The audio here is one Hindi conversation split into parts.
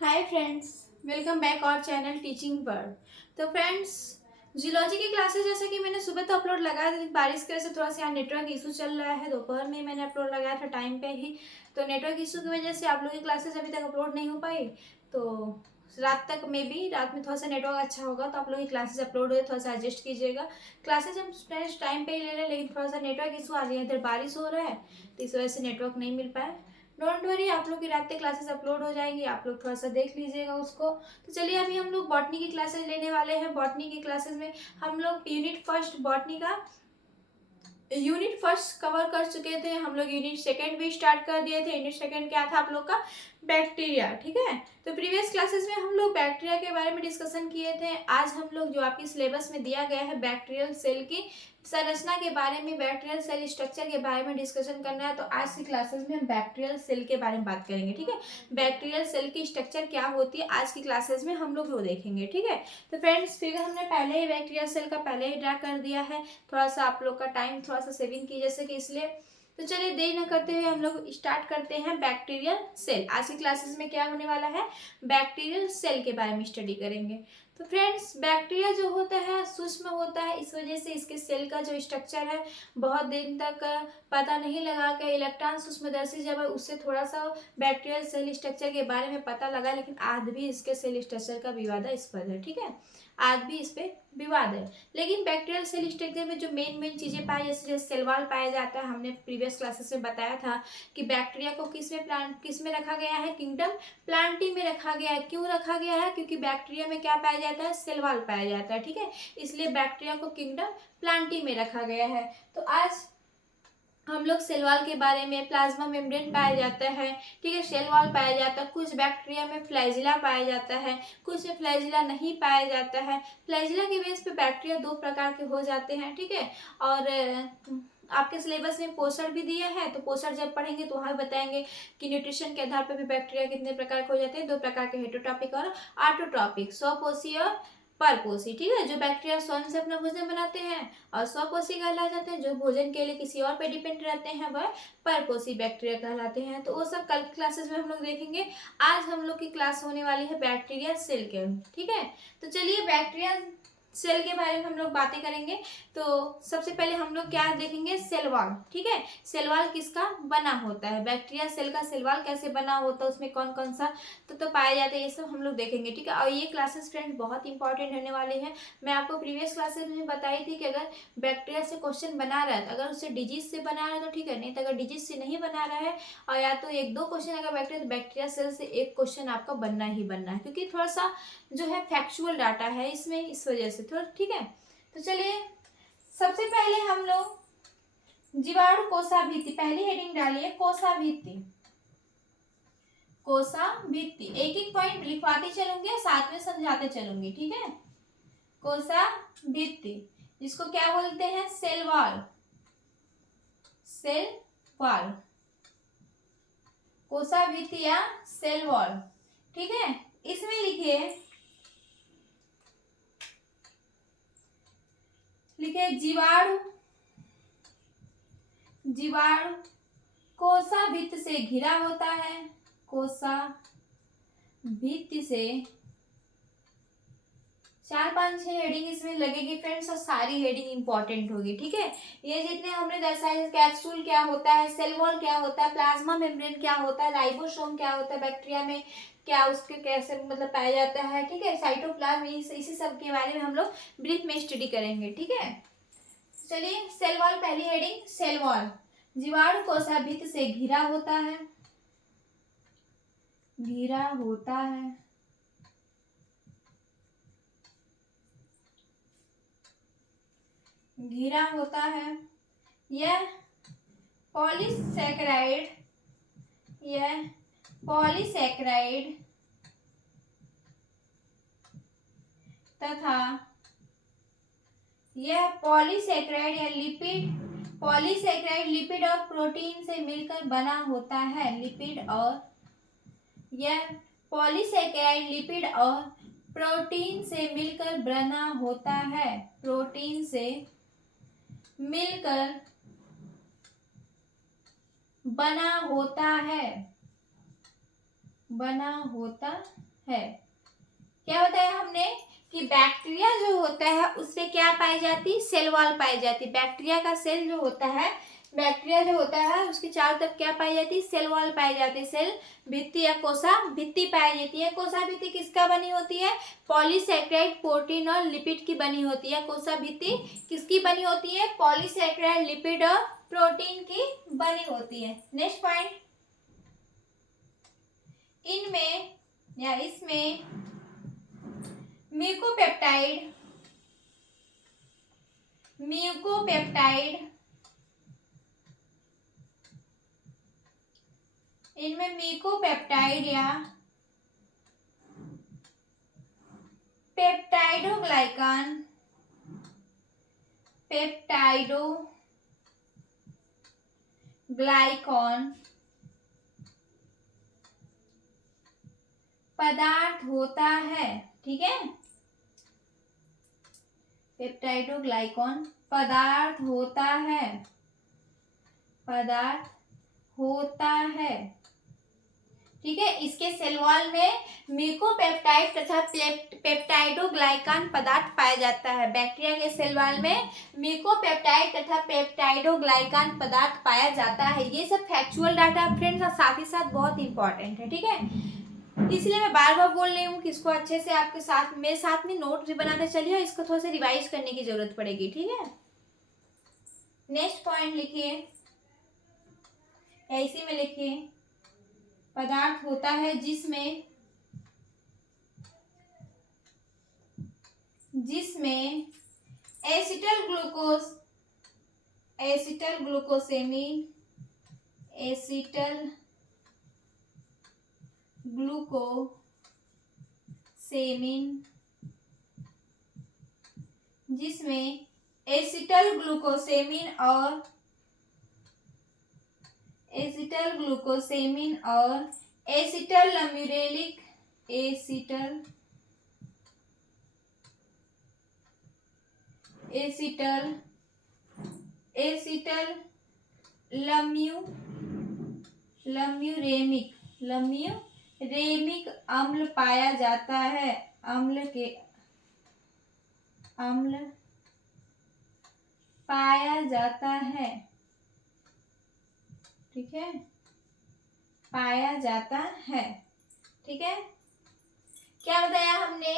Hi friends, welcome back our channel teaching word. तो फ्रेंड्स, जियोलॉजी की क्लासेस जैसे कि मैंने सुबह तो अपलोड लगाया था, लेकिन बारिश की वजह से थोड़ा सा यहाँ नेटवर्क इशू चल रहा है। दोपहर में मैंने अपलोड लगाया था टाइम पे ही, तो नेटवर्क इशू की वजह से आप लोगों की क्लासेस अभी तक अपलोड नहीं हो पाई। तो रात तक में भी, रात में थोड़ा सा नेटवर्क अच्छा होगा तो आप लोगों की क्लासेस अपलोड हो, थोड़ा सा एडजस्ट कीजिएगा। क्लासेस हम फ्रेंड्स टाइम पे ही ले रहे हैं, लेकिन थोड़ा सा नेटवर्क इशू आ गया, इधर बारिश हो रहा है तो इस वजह से नेटवर्क नहीं मिल पाया। डोंट वरी, आप लोग की रात के क्लासेस अपलोड हो जाएंगी, आप लोग थोड़ा सा देख लीजिएगा उसको। तो चलिए अभी हम लोग बॉटनी की क्लासेस लेने वाले हैं। बॉटनी की क्लासेस में हम लोग यूनिट फर्स्ट बॉटनी का यूनिट फर्स्ट कवर कर चुके थे। हम लोग यूनिट सेकंड भी स्टार्ट कर दिए थे। यूनिट सेकंड क्या था आप लोग का? बैक्टीरिया। ठीक है, तो प्रीवियस क्लासेस में हम लोग बैक्टीरिया के बारे में डिस्कशन किए थे। आज हम लोग जो आपकी सिलेबस में दिया गया है बैक्टीरियल सेल की संरचना के बारे में, बैक्टीरियल सेल स्ट्रक्चर के बारे में डिस्कशन करना है। तो आज की क्लासेस में हम बैक्टीरियल सेल के बारे में बात करेंगे। ठीक है, बैक्टीरियल सेल की स्ट्रक्चर क्या होती है आज की क्लासेस में हम लोग वो देखेंगे। ठीक है, तो फ्रेंड्स फिगर हमने पहले ही बैक्टीरियल सेल का पहले ही ड्रा कर दिया है। थोड़ा सा आप लोग का टाइम थोड़ा सा सेविंग की जैसे कि, इसलिए तो चलिए देरी न करते हुए हम लोग स्टार्ट करते हैं। बैक्टीरियल सेल आज की क्लासेस में क्या होने वाला है? बैक्टीरियल सेल के बारे में स्टडी करेंगे। तो फ्रेंड्स, बैक्टीरिया जो होता है सूक्ष्म होता है, इस वजह से इसके सेल का जो स्ट्रक्चर है बहुत दिन तक पता नहीं लगा के इलेक्ट्रॉन सूक्ष्मदर्शी जब उससे थोड़ा सा बैक्टीरियल सेल स्ट्रक्चर के बारे में पता लगा, लेकिन आज भी इसके सेल स्ट्रक्चर का विवादास्पद है। ठीक है, आज भी इस पे विवाद है। लेकिन बैक्टीरियल सेल स्ट्रक्चर में जो मेन चीजें पाई, जैसे सेल वॉल पाया जाता है। हमने प्रीवियस क्लासेस में बताया था कि बैक्टीरिया को किस में रखा गया है? किंगडम प्लांटी में रखा गया है। क्यों रखा गया है? क्योंकि बैक्टीरिया में क्या पाया जाता है? सेल वॉल पाया जाता है। ठीक है, इसलिए बैक्टीरिया को किंगडम प्लांटी में रखा गया है। तो आज हम लोग सेल वॉल के बारे में, प्लाज्मा मेम्ब्रेन पाया जाता है। ठीक है, सेल वॉल पाया जाता है। कुछ बैक्टीरिया में फ्लैजिला पाया जाता है, कुछ में फ्लैजिला नहीं पाया जाता है। फ्लैजिला के बेस पे बैक्टीरिया दो प्रकार के हो जाते हैं। ठीक है, और आपके सिलेबस में पोषण भी दिया है, तो पोषण जब पढ़ेंगे तो वहाँ बताएंगे कि न्यूट्रिशन के आधार पर भी बैक्टीरिया कितने प्रकार के हो जाते हैं। दो प्रकार के, हेटरोट्रॉपिक और ऑटोट्रॉपिक, स्वपोषी और परपोषी। ठीक है, जो बैक्टीरिया स्वयं से अपना भोजन बनाते हैं और स्वपोषी कहलाए जाते हैं। जो भोजन के लिए किसी और पे डिपेंड रहते हैं वह परपोषी बैक्टीरिया कहलाते हैं। तो वो सब कल की क्लासेस में हम लोग देखेंगे। आज हम लोग की क्लास होने वाली है बैक्टीरिया सेल के। ठीक है, तो चलिए बैक्टीरिया सेल के बारे में हम लोग बातें करेंगे। तो सबसे पहले हम लोग क्या देखेंगे? Cell wall. ठीक है, सेल वॉल किसका बना होता है? बैक्टीरिया सेल का सेल वॉल कैसे बना होता है, उसमें कौन कौन सा तो पाया जाता है, ये सब हम लोग देखेंगे। ठीक है, और ये क्लासेस फ्रेंड्स बहुत इंपॉर्टेंट होने वाली है। मैं आपको प्रीवियस क्लासेस में बताई थी कि अगर बैक्टीरिया से क्वेश्चन बना रहा है तो अगर उससे डिजीज से बना रहा है तो ठीक है, नहीं तो अगर डिजीज से नहीं बना रहा है और या तो एक दो क्वेश्चन अगर बैक्टीरिया, तो बैक्टीरिया सेल से एक क्वेश्चन आपका बनना ही बनना है, क्योंकि थोड़ा सा जो है फैक्चुअल डाटा है इसमें, इस वजह से थोड़ा। ठीक है, तो चलिए सबसे पहले हम लोग जीवाणु कोशा भित्ति, पहली हेडिंग डालिए कोशा भित्ति। कोशा भित्ति, एक एक पॉइंट लिखवाते चलूंगी, साथ में समझाते चलूंगी। ठीक है, कोशा भित्ति जिसको क्या बोलते हैं? Cell wall. सेल वॉल, कोशा भित्ति या सेल वॉल। ठीक है, इसमें लिखिए, जीवाणु, जीवाणु कोशा भित्ति से घिरा होता है। कोशा भित्ति से, चार पांच छह हेडिंग इसमें लगेगी फ्रेंड्स, और सारी हेडिंग इंपॉर्टेंट होगी। ठीक है, ये जितने हमने दर्शाए, कैप्सूल क्या होता है, सेल वॉल क्या होता है, प्लाज्मा मेम्ब्रेन क्या होता है, राइबोसोम क्या होता है, बैक्टीरिया में क्या उसके कैसे मतलब पाया जाता है। ठीक है, साइटोप्लाज्म, इसी सब के बारे में हम लोग ब्रीफ में स्टडी करेंगे। ठीक है, चलिए सेल वॉल पहली हेडिंग, सेल वॉल जीवाणु कोशा भित्ति से घिरा होता है। घिरा होता है, घिरा होता है। यह पॉलीसैकेराइड, यह पॉलीसैकेराइड तथा यह पॉलीसैकेराइड या लिपिड, पॉलीसैकेराइड लिपिड और प्रोटीन से मिलकर बना होता है। लिपिड और, यह पॉलीसैकेराइड लिपिड और प्रोटीन से मिलकर बना होता है। प्रोटीन से मिलकर बना होता है। बना होता है। क्या बताया हमने कि बैक्टीरिया जो होता है उससे क्या पाई जाती, सेल वॉल पाई जाती। बैक्टीरिया का सेल जो होता है, बैक्टीरिया जो होता है उसके चारों तरफ क्या पाई जाती, सेल वॉल पाई जाती, सेल भित्ति या कोसा भित्ति पाई जाती है। कोसा भित्ति किसका बनी होती है, पॉलीसैकेराइड प्रोटीन और लिपिड की बनी होती है। कोसा भित्ति किसकी बनी होती है, पॉलीसैकेराइड लिपिड और प्रोटीन की बनी होती है। नेक्स्ट पॉइंट, इनमें या इसमें म्यूकोपेप्टाइड इनमें म्यूकोपेप्टाइड या पेप्टाइडोग्लाइकॉन पदार्थ होता है। ठीक है, पेप्टाइडोग्लाइकॉन पदार्थ होता है। ठीक है, इसके सेल वॉल में म्यूकोपेप्टाइड तथा पेप्टाइडोग्लाइकान पदार्थ पाया जाता है। बैक्टीरिया के सेल वॉल में म्यूकोपेप्टाइड तथा पेप्टाइडोग्लाइकान पदार्थ पाया जाता है। ये सब फैक्चुअल डाटा फ्रेंड्स और साथ ही साथ बहुत इंपॉर्टेंट है। ठीक है, इसलिए मैं बार बार बोल रही हूँ कि इसको अच्छे से आपके साथ मेरे साथ में नोट भी बनाते चलिए और इसको थोड़ा सा रिवाइज करने की जरूरत पड़ेगी। ठीक है, नेक्स्ट पॉइंट लिखिए, इसी में लिखिए, पदार्थ होता है जिसमें एसिटल ग्लूकोसेमिन जिसमें एसिटल ग्लूकोसेमिन और एसिटल लम्यूरेमिक अम्ल पाया जाता है। अम्ल पाया जाता है। ठीक है, पाया जाता है। ठीक है, क्या बताया हमने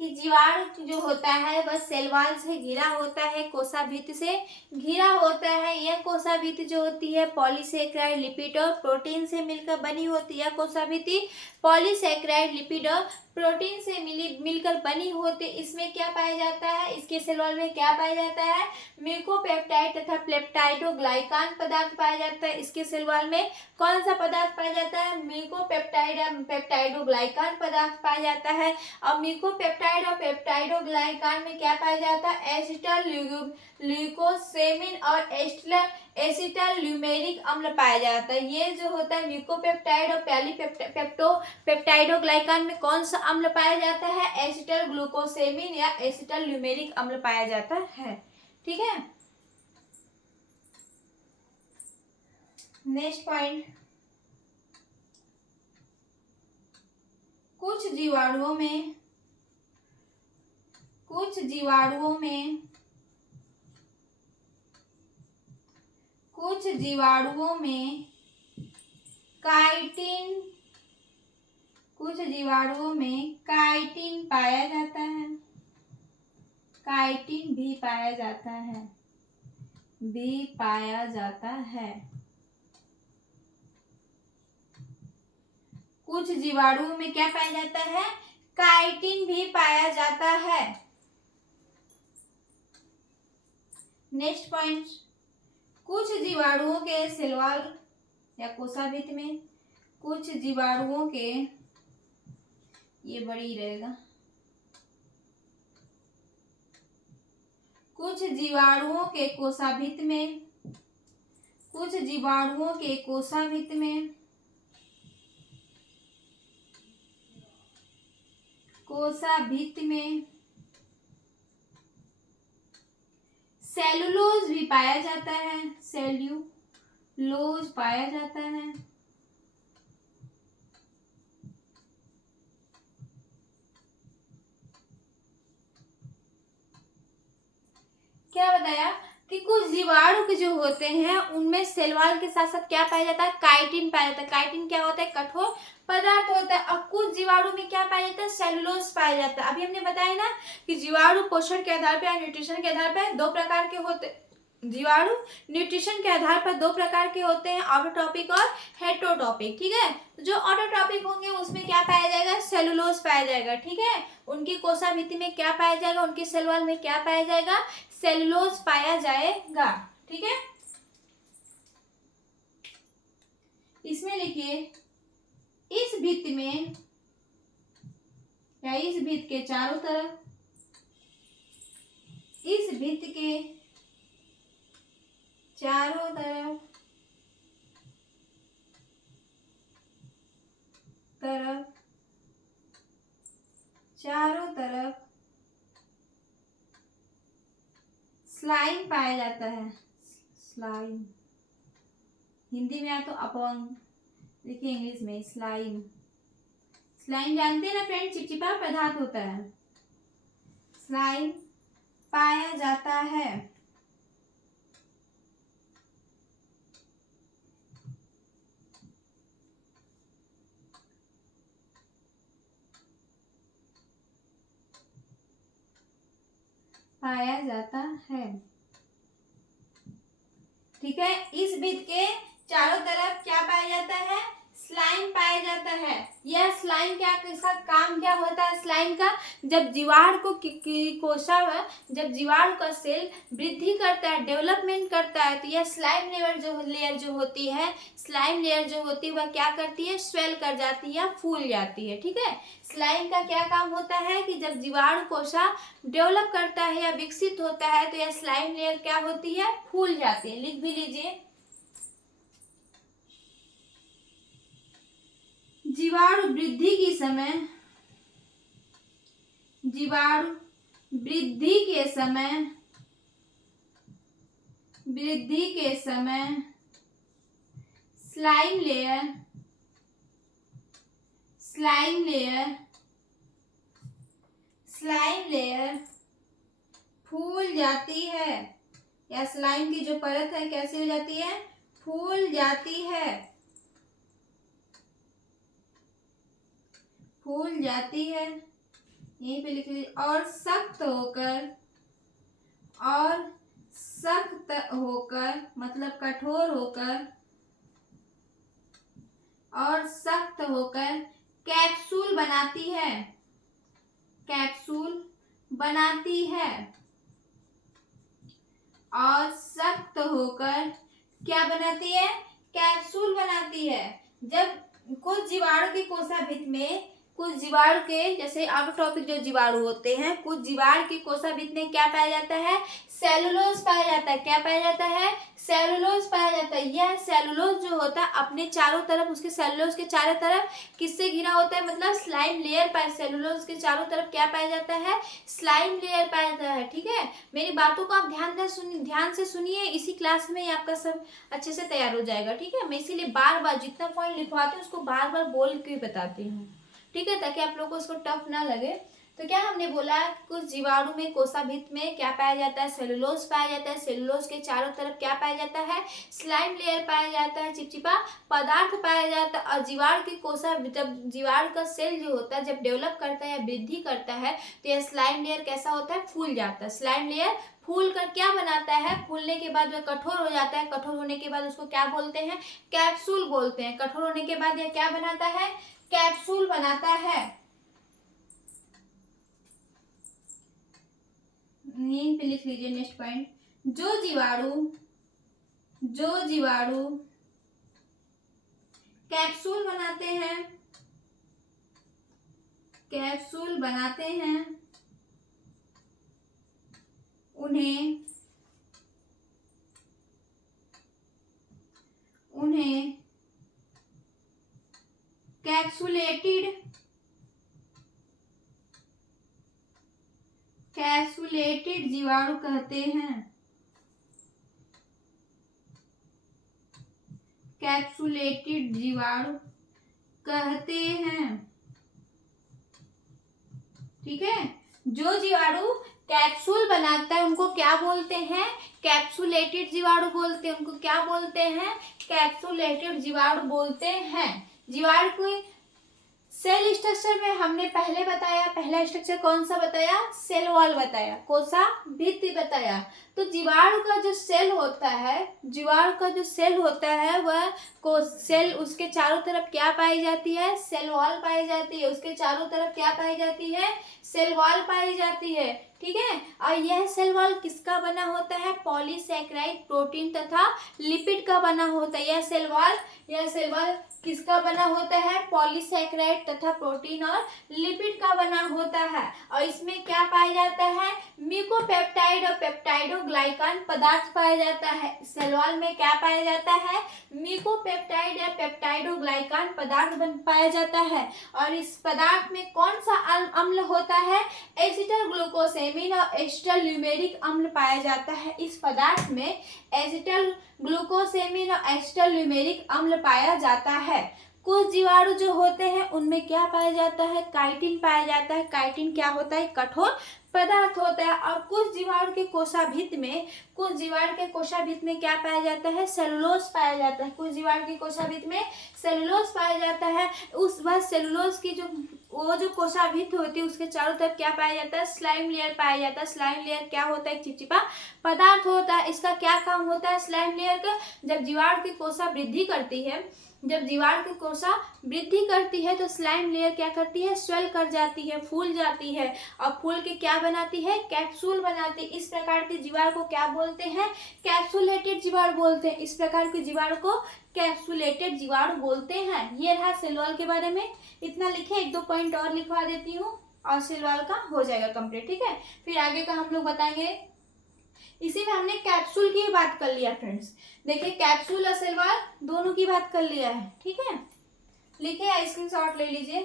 कि जीवाणु जो होता है वह सेल वॉल से घिरा होता है, कोशाभित्ति से घिरा होता है। यह कोशाभित्ति जो होती है पॉलीसैकेराइड लिपिड और प्रोटीन से मिलकर बनी होती है। कोशाभित्ति पॉलीसैकेराइड लिपिड और प्रोटीन से मिलकर बनी होती है। इसमें क्या पाया जाता है, इसके सेल वॉल में क्या पाया जाता है, म्यूकोपेप्टाइड तथा पेप्टाइडोग्लाइकान पदार्थ पाया जाता है। इसके सेल वॉल में कौन सा पदार्थ पाया जाता है, म्यूकोपेप्टाइड या पेप्टाइडोग्लाइकान पदार्थ पाया जाता है। और म्यूकोपेप्टाइड और पेप्टाइडोग्लाइकान में क्या पाया जाता है, एसिटल ल्यूकोसेमिन और एसिटल ल्यूमेरिक अम्ल पाया जाता है। ये जो होता है म्यूकोपेप्टाइड और पेप्टाइडोग्लाइकान में कौन सा अम्ल पाया जाता है, एसिटल ग्लूकोसेमिन या एसिटल ल्यूमेरिक अम्ल पाया जाता है। ठीक है, नेक्स्ट पॉइंट, कुछ जीवाणुओं में काइटिन पाया जाता है। काइटिन भी पाया जाता है। कुछ जीवाणुओं में क्या पाया जाता है, काइटिन भी पाया जाता है। नेक्स्ट पॉइंट, कुछ जीवाणुओं के सेल वॉल या कोशाभित्ति में कुछ जीवाणुओं के, ये बड़ी रहेगा, कुछ जीवाणुओं के कोशाभित्ति में सेलुलोज भी पाया जाता है। सेल्यूलोज पाया जाता है। क्या बताया कि कुछ जीवाणु के जो होते हैं उनमें सेल वॉल के साथ साथ क्या पाया जाता है, काइटिन पाया जाता है। काइटिन क्या होता है, कठोर पदार्थ होता है। और कुछ जीवाणु में क्या पाया जाता है, सेलुलोज पाया जाता है। अभी हमने बताया ना कि जीवाणु पोषण के आधार पर या न्यूट्रिशन के आधार पर दो प्रकार के होते, जीवाणु न्यूट्रिशन के आधार पर दो प्रकार के होते हैं, ऑटोट्रॉपिक और हेटरोट्रॉपिक। ठीक है, तो जो ऑटोट्रॉपिक होंगे उसमें क्या पाया जाएगा, सेलुलोज पाया जाएगा। ठीक है, उनकी कोशाभित्ति में क्या पाया जाएगा, उनके सेल वॉल में क्या पाया जाएगा, सेलुलोज पाया जाएगा। ठीक है, इसमें लिखिए इस भित्ति में या इस भित्ति के चारों तरफ, इस भित्ति के चारों तरफ चारों तरफ स्लाइम पाया जाता है। स्लाइम हिंदी में आया तो अपंग, देखिए इंग्लिश में स्लाइम। स्लाइम जानते हैं ना फ्रेंड, चिपचिपा पदार्थ होता है, स्लाइम पाया जाता है। पाया जाता है। ठीक है, इस भित्ति के चारों तरफ क्या पाया जाता है, स्लाइम पाया जाता है। यह स्लाइम क्या, इसका काम क्या होता है स्लाइम का, जब जीवाणु को कोशा जब जीवाणु का सेल वृद्धि करता है, डेवलपमेंट करता है, तो यह स्लाइम लेयर जो होती है, स्लाइम लेयर जो होती है वह क्या करती है, स्वेल कर जाती है या फूल जाती है। ठीक है, स्लाइम का क्या काम होता है कि जब जीवाणु कोशा डेवलप करता है या विकसित होता है तो यह स्लाइम लेयर क्या होती है, फूल जाती है। लिख भी लीजिए, जीवाणु वृद्धि के समय, जीवाणु वृद्धि के समय, वृद्धि के समय slime layer, slime layer, slime layer फूल जाती है, या स्लाइम की जो परत है कैसी हो जाती है, फूल जाती है, फूल जाती है। यहीं पे लिख लीजिए, और सख्त होकर, और सख्त होकर मतलब कठोर होकर, और सख्त होकर कैप्सूल बनाती है, कैप्सूल बनाती है। और सख्त होकर क्या बनाती है, कैप्सूल बनाती है। जब कुछ जीवाणु की कोशाभित्ति में, कुछ जीवाणु के जैसे ऑटोट्रॉपिक जो जीवाणु होते हैं, कुछ जीवाणु की कोशाभित्ति में क्या पाया जाता है, सेलुलोज पाया जाता है। क्या पाया जाता है, सेलुलोज पाया जाता है। यह सेलुलोज जो होता है अपने चारों तरफ, उसके सेलुलोज के चारों तरफ किससे घिरा होता है, मतलब स्लाइम लेयर पाया, सेलुलोज के चारों तरफ क्या पाया जाता है, स्लाइम लेयर पाया जाता है। ठीक है, मेरी बातों को आप ध्यान से सुनिए, इसी क्लास में आपका सब अच्छे से तैयार हो जाएगा। ठीक है, मैं इसीलिए बार बार जितना पॉइंट लिखवाती हूँ उसको बार बार बोल के बताती हूँ। ठीक है, ताकि आप लोगों को उसको टफ ना लगे। तो क्या हमने बोला, कुछ जीवाणु में कोशाभित्ति में क्या पाया जाता है, सेलुलोज पाया जाता है। सेलुलोज के चारों तरफ क्या पाया जाता है, स्लाइम लेयर पाया जाता है, चिपचिपा पदार्थ पाया जाता है। और जीवाणु की कोशा, जब जीवाणु का सेल जो होता है जब डेवलप करता है या वृद्धि करता है तो यह स्लाइम लेयर कैसा होता है, फूल जाता है। स्लाइम लेयर फूल कर क्या बनाता है, फूलने के बाद वह कठोर हो जाता है। कठोर होने के बाद उसको क्या बोलते हैं, कैप्सूल बोलते हैं। कठोर होने के बाद यह क्या बनाता है, कैप्सूल बनाता है। यहीं पे लिख लीजिए नेक्स्ट पॉइंट, जो जीवाणु कैप्सूल बनाते हैं, कैप्सूल बनाते हैं, उन्हें कैप्सूलेटेड जीवाणु कहते हैं। कैप्सूलेटेड जीवाणु कहते हैं। ठीक है, जो जीवाणु कैप्सूल बनाता है उनको क्या बोलते हैं? कैप्सुलेटेड जीवाणु बोलते हैं। उनको क्या बोलते हैं? कैप्सुलेटेड जीवाणु बोलते हैं। जीवाणु की सेल स्ट्रक्चर में हमने पहले बताया, पहला स्ट्रक्चर कौन सा बताया? सेल वॉल बताया, कोसा भित्ति बताया। तो जीवाणु का जो सेल होता है, जीवाणु का जो सेल होता है वह को सेल, उसके चारों तरफ क्या पाई जाती है? सेल वॉल पाई जाती है। उसके चारों तरफ क्या पाई जाती है? सेल वॉल पाई जाती है। ठीक है। और यह सेल वॉल किसका बना होता है? पॉलीसैकेराइड, प्रोटीन तथा लिपिड का बना होता है। यह सेल वॉल किसका बना होता है? पॉलीसैकेराइड तथा प्रोटीन और लिपिड का बना होता है। और इसमें क्या पाया जाता है? म्यूकोपेप्टाइड और पेप्टाइडोग्लाइकान पदार्थ पाया जाता है। सेल वॉल में क्या पाया जाता है? म्यूकोपेप्टाइड या पेप्टाइडोग्लाइकान पदार्थ पाया जाता है। और इस पदार्थ में कौन सा अम्ल होता है? एसिटल ग्लूकोसेमिन और एसिटल ल्यूमेरिक अम्ल पाया जाता है। इस पदार्थ में एसिटल ग्लूकोसेमिन और एसिटल ल्यूमेरिक अम्ल पाया जाता है। कुछ जीवाणु जो होते हैं उनमें क्या पाया जाता है? काइटिन पाया जाता है। काइटिन क्या होता है? कठोर पदार्थ होता है। और कुछ जीवाणु के कोशाभित्त में क्या पाया जाता है? सेलुलोज पाया जाता है। कुछ जीवाणु के कोशाभित्त में सेलुलोज पाया जाता है। उस वह सेलुलोज की जो कोशाभित्त होती है उसके चारों तरफ क्या पाया जाता है? स्लाइम लेयर पाया जाता है। स्लाइम लेयर क्या होता है? एक चिपचिपा पदार्थ होता है। इसका क्या काम होता है स्लाइम लेयर का? जब जीवाणु की कोशा वृद्धि करती है तो स्लाइम लेयर क्या करती है? स्वेल कर जाती है, फूल जाती है। और फूल के क्या बनाती है? कैप्सूल बनाती है। इस प्रकार के जीवाणु को क्या बोलते हैं? कैप्सुलेटेड जीवाणु बोलते हैं। इस प्रकार के जीवाणु को कैप्सुलेटेड जीवाणु बोलते हैं। ये रहा सेल वॉल के बारे में। इतना लिखे, एक दो पॉइंट और लिखवा देती हूँ और सेल वॉल का हो जाएगा कंप्लीट। ठीक है। फिर आगे का हम लोग बताएंगे। इसी में हमने कैप्सूल की बात कर लिया फ्रेंड्स। देखिए कैप्सूल और सेल वॉल दोनों की बात कर लिया है। ठीक है। लिखिए, स्क्रीनशॉट ले लीजिए।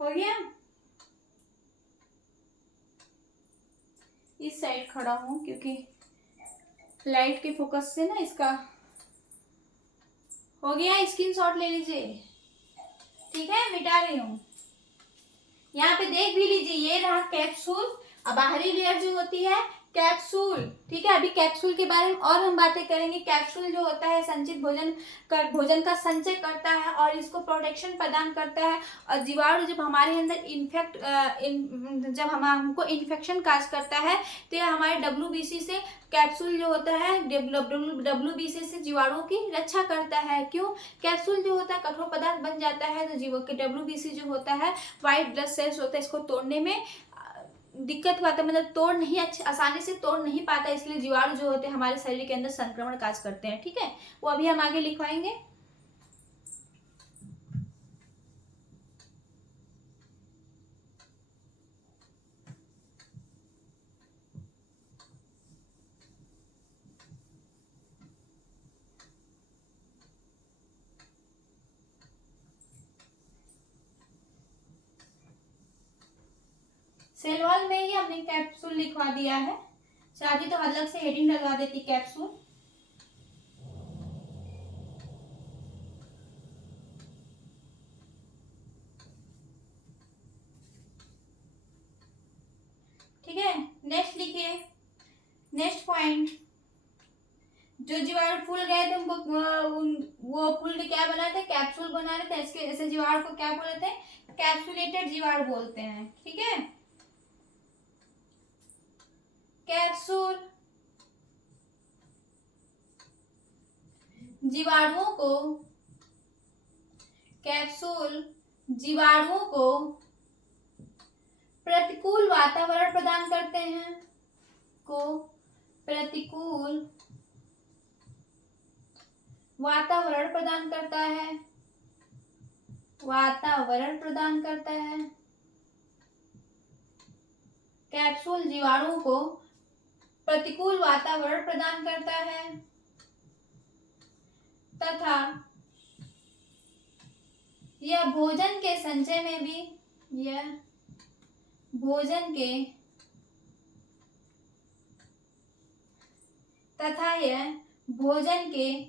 हो गया? इस साइड खड़ा हूं क्योंकि लाइट के फोकस से ना इसका हो गया। स्क्रीनशॉट ले लीजिए। ठीक है, मिटा रही हूँ। यहाँ पे देख भी लीजिए, ये रहा कैप्सूल और बाहरी लेयर जो होती है कैप्सूल। ठीक है। अभी कैप्सूल के बारे में और हम बातें करेंगे। कैप्सूल जो होता है संचित भोजन का संचय करता है और इसको प्रोटेक्शन प्रदान करता है। और जीवाणु जब हमारे अंदर जब हमको इन्फेक्शन काज करता है तो यह हमारे WBC से, कैप्सूल जो होता है WBC से जीवाणुओं की रक्षा करता है। क्यों? कैप्सूल जो होता है कठोर पदार्थ बन जाता है तो जीवों के WBC जो होता है व्हाइट ब्लड सेल्स होता है, इसको तोड़ने में दिक्कत पाता है, मतलब तोड़ नहीं आसानी से तोड़ नहीं पाता। इसलिए जीवाणु जो होते हैं हमारे शरीर के अंदर संक्रमण काज करते हैं। ठीक है। वो अभी हम आगे लिखवाएंगे। सेल वॉल में ही हमने कैप्सूल लिखवा दिया है। चाहती तो अलग से हेडिंग लगा देती कैप्सूल। ठीक है। नेक्स्ट लिखिए। नेक्स्ट पॉइंट, जो जीवाणु फूल गए थे उनको वो फूल के क्या बनाते? कैप्सूल बना रहे थे। इसके ऐसे जीवाणु को क्या बोलते हैं? कैप्सुलेटेड जीवाणु बोलते हैं। ठीक है। कैप्सूल जीवाणुओं को प्रतिकूल वातावरण प्रदान करते हैं। प्रतिकूल वातावरण प्रदान करता है। कैप्सूल जीवाणुओं को प्रतिकूल वातावरण प्रदान करता है तथा यह भोजन के संचय में तथा यह भोजन के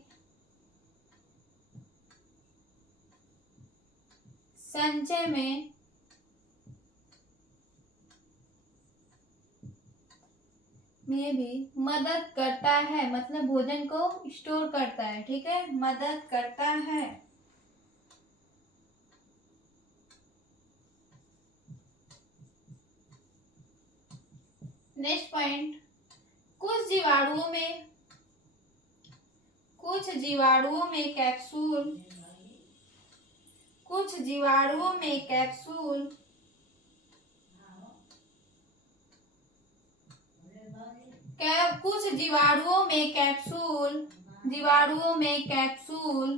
संचय में भी मदद करता है, मतलब भोजन को स्टोर करता है, ठीक है, मदद करता है। नेक्स्ट पॉइंट, कुछ जीवाणुओं में कैप्सूल कुछ जीवाणुओं में कैप्सूल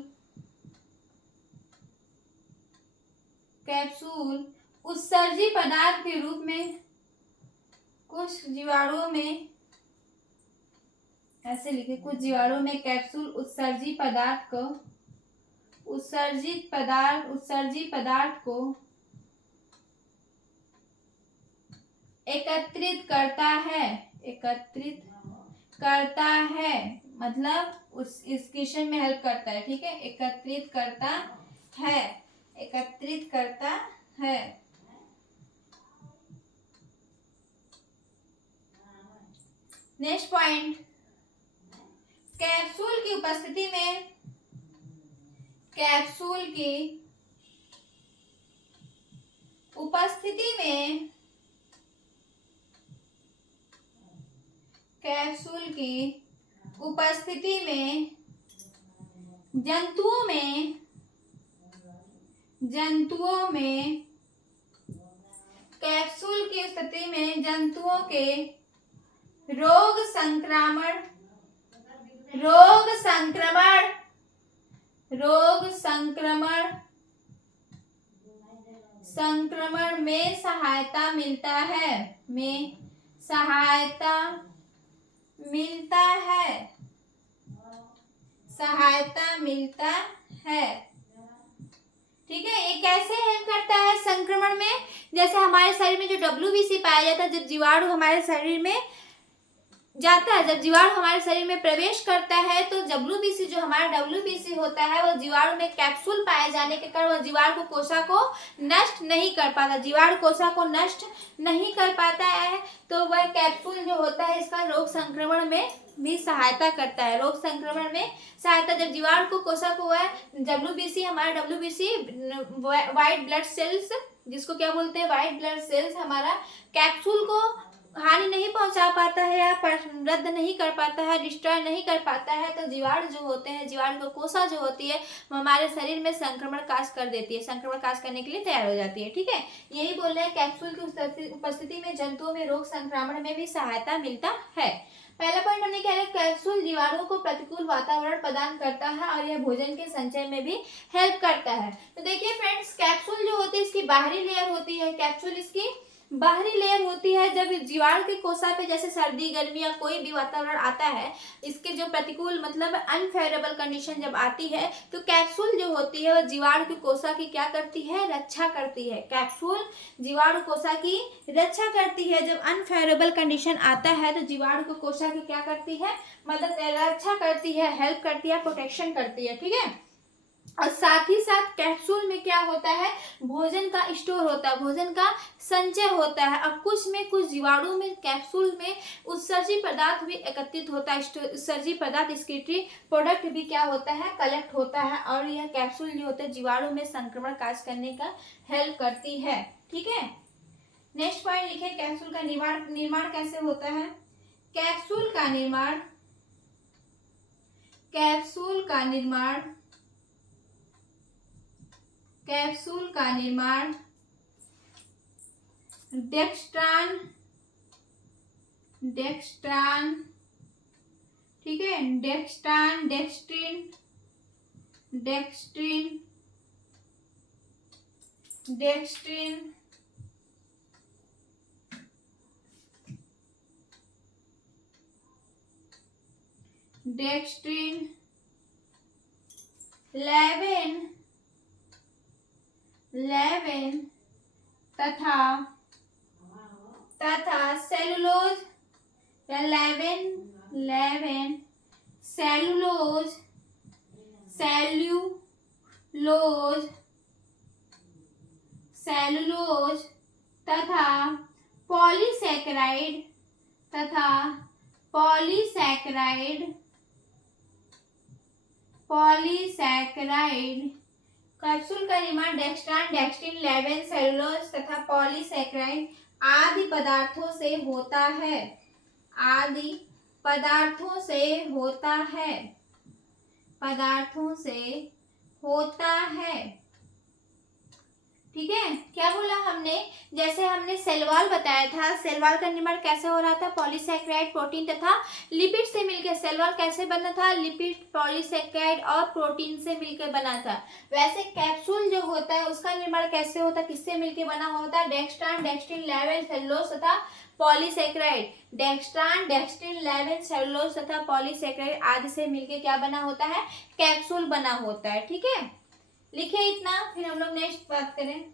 कैप्सूल उत्सर्जी पदार्थ के रूप में, कुछ जीवाणुओं में, ऐसे लिखे, कुछ जीवाणुओं में कैप्सूल उत्सर्जी पदार्थ को एकत्रित करता है, मतलब उस इस क्वेश्चन में हेल्प करता है, ठीक है, एकत्रित करता है। नेक्स्ट पॉइंट, कैप्सूल की उपस्थिति में जंतुओं के रोग संक्रमण में सहायता मिलता है, ठीक है। ये कैसे हेल्प करता है संक्रमण में? जैसे हमारे शरीर में जो WBC पाया जाता है, जब जीवाणु हमारे शरीर में जाता है, जब जीवाणु हमारे शरीर में प्रवेश करता है, तो WBC जो हमारा WBC होता है, वो जीवाणु में कैप्सूल पाए जाने के कारण वह जीवाणु कोशिका को नष्ट नहीं कर पाता है, तो वह कैप्सूल जो होता है इसका रोग संक्रमण में भी सहायता करता है। जब जीवाणु को कोशिका को वह WBC, हमारा WBC व्हाइट ब्लड सेल्स, जिसको क्या बोलते हैं, व्हाइट ब्लड सेल्स, हमारा कैप्सूल को हानि नहीं पहुंचा पाता है या रद्द नहीं कर पाता है, डिस्ट्रॉय नहीं कर पाता है, तो जीवाणु जो होते हैं, जीवाणु को कोशिका जो होती है, वो हमारे शरीर में संक्रमण काज कर देती है, संक्रमण काज करने के लिए तैयार हो जाती है, ठीक है। यही बोल रहे हैं, कैप्सूल की उपस्थिति में जंतुओं में रोग संक्रमण में भी सहायता मिलता है। पहला पॉइंट हमने क्या है, कैप्सूल जीवाणुओं को प्रतिकूल वातावरण प्रदान करता है और यह भोजन के संचय में भी हेल्प करता है। तो देखिए फ्रेंड्स, कैप्सूल जो होती है इसकी बाहरी लेयर होती है, कैप्सूल इसकी बाहरी लेयर होती है। जब जीवाणु की कोशिका पे जैसे सर्दी, गर्मी या कोई भी वातावरण आता है, इसके जो प्रतिकूल मतलब अनफेवरेबल कंडीशन जब आती है, तो कैप्सूल जो होती है वह जीवाणु की कोशिका की क्या करती है, रक्षा करती है। कैप्सूल जीवाणु कोशिका की रक्षा करती है। जब अनफेवरेबल कंडीशन आता है तो जीवाणु को कोशिका की क्या करती है, मतलब रक्षा करती है, हेल्प करती है, प्रोटेक्शन करती है, ठीक है। और साथ ही साथ कैप्सूल में क्या होता है, भोजन का स्टोर होता है, भोजन का संचय होता है। और कुछ जीवाणु में कैप्सूल में उत्सर्जी पदार्थ भी एकत्रित होता है, उत्सर्जी पदार्थ एक्सक्रीटरी प्रोडक्ट भी क्या होता है, कलेक्ट होता है, और यह कैप्सूल जो होता है जीवाणु में संक्रमण काज करने का हेल्प करती है, ठीक है। नेक्स्ट पॉइंट लिखे, कैप्सूल का निर्माण कैसे होता है। कैप्सूल का निर्माण डेक्स्ट्रान, ठीक है, डेक्स्ट्रिन लेवेन तथा सेलुलोज या लेवेन 11 सेलुलोज सेल्यूलोज सेलुलोज तथा पॉलीसैकेराइड तथा पॉलीसैकेराइड पॉलीसैकेराइड कैप्सूल का निर्माण डेक्स्ट्रान डेक्स्ट्रिन 11 सेलुलोज तथा पॉलीसैकेराइड आदि पदार्थों से होता है आदि पदार्थों से होता है पदार्थों से होता है। ठीक है, क्या बोला हमने, जैसे हमने सेल वॉल बताया था, सेल वॉल का निर्माण कैसे हो रहा था, पॉलीसैकेराइड प्रोटीन तथा लिपिड से मिलकर। सेल वॉल कैसे बना था, लिपिड पॉलीसैकेराइड और प्रोटीन से मिलकर बना था। वैसे कैप्सूल जो होता है उसका निर्माण कैसे होता है, किससे मिलकर बना होता है, डेक्स्ट्रान डेक्स्ट्रिन 11 सेलुलोज तथा पॉलीसैकेराइड। डेक्स्ट्रान डेक्स्ट्रिन 11 सेलुलोज तथा पॉलीसैकेराइड आदि से मिलकर क्या बना होता है, कैप्सूल बना होता है। ठीक है, लिखिए इतना, फिर हम लोग नेक्स्ट बात करें।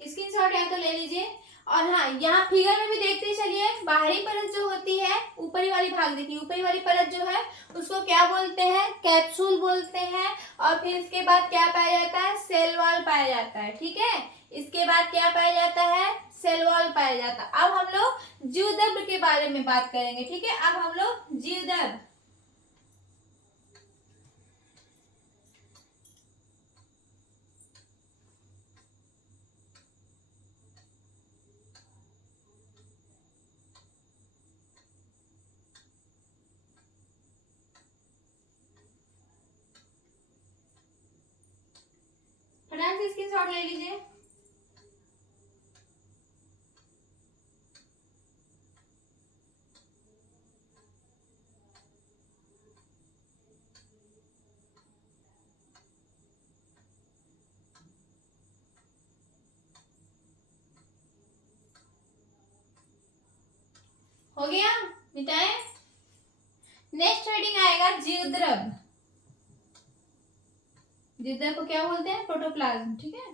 स्क्रीनशॉट या तो ले लीजिए, और हाँ यहाँ फिगर में भी देखते चलिए। बाहरी परत जो होती है, ऊपरी वाली भाग देखिए, ऊपरी वाली परत जो है उसको क्या बोलते हैं, कैप्सूल बोलते हैं। और फिर इसके बाद क्या पाया जाता है, सेल वॉल पाया जाता है। ठीक है, इसके बाद क्या पाया जाता है, सेल वॉल पाया जाता है। अब हम लोग जीवद्रव्य के बारे में बात करेंगे। ठीक है, अब हम लोग जीवद्रव्य, फटाक से स्क्रीनशॉट ले लीजिए। हो गया, मिटाए। नेक्स्ट हेडिंग आएगा जीवद्रव्य। जीवद्रव्य को क्या बोलते हैं, प्रोटोप्लाज्म। ठीक है,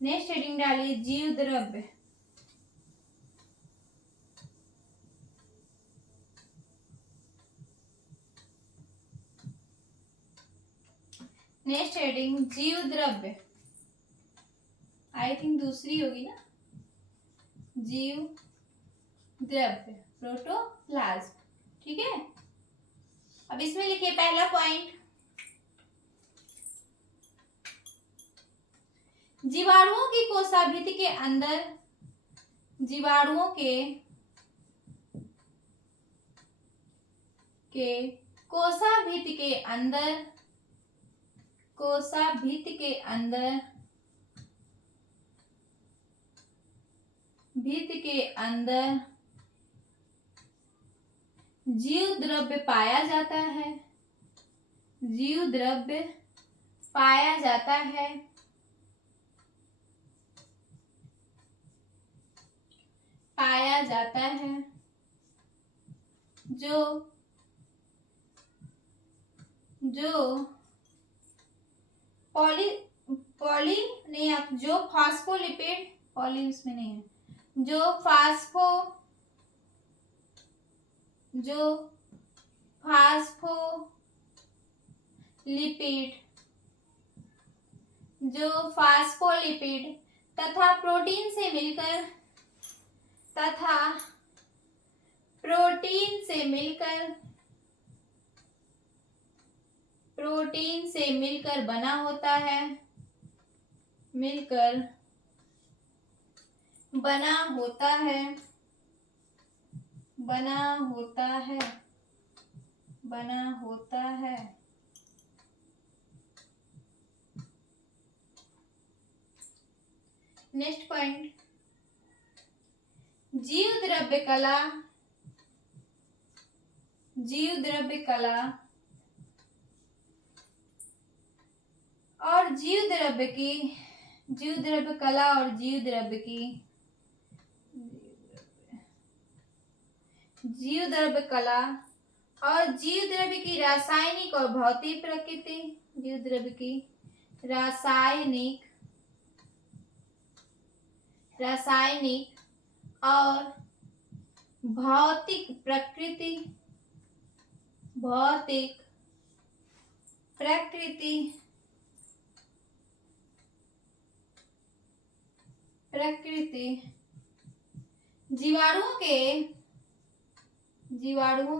नेक्स्ट हेडिंग डालिए जीवद्रव्य। नेक्स्ट हेडिंग जीवद्रव्य, आई थिंक दूसरी होगी ना, जीवद्रव्य प्रोटोप्लाज्म। ठीक है, अब इसमें लिखिए पहला पॉइंट, जीवाणुओं की कोशाभित्ति के अंदर, जीवाणुओं के कोशाभित्ति के अंदर, कोशाभित्ति के अंदर, भित्ति के अंदर जीवद्रव्य पाया जाता है, जीवद्रव्य पाया जाता है, पाया जाता है, जो पॉली पॉली नहीं, आप जो फास्फोलिपिड, पॉली इसमें नहीं है, जो फास्फोलिपिड तथा प्रोटीन से मिलकर, तथा प्रोटीन से मिलकर बना होता है, मिलकर बना होता है, बना होता है, बना होता है। नेक्स्ट पॉइंट, जीवद्रव्य कला, जीवद्रव्य कला और जीवद्रव्य की, जीवद्रव्य कला और जीवद्रव्य की, जीवद्रव्य कला और जीवद्रव्य की रासायनिक और भौतिक प्रकृति, जीवद्रव्य की रासायनिक और भौतिक प्रकृति जीवाणुओं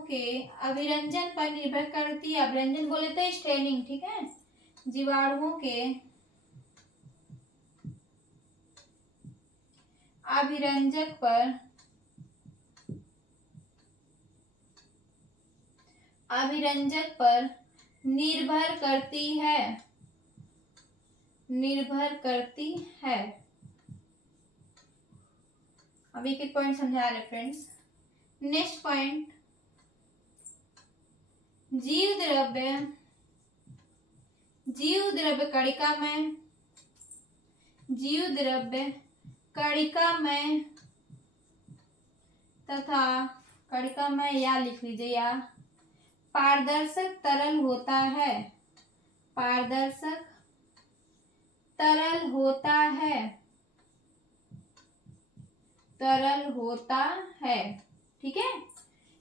के अभिरंजन पर निर्भर करती है। अभिरंजन बोले तो स्टेनिंग, ठीक है। जीवाणुओं के अभिरंजक पर निर्भर करती है। अब एक एक पॉइंट समझा रहे फ्रेंड्स। नेक्स्ट पॉइंट, जीव द्रव्य कणिकामय तथा या लिख लीजिए या पारदर्शक तरल होता है, ठीक है।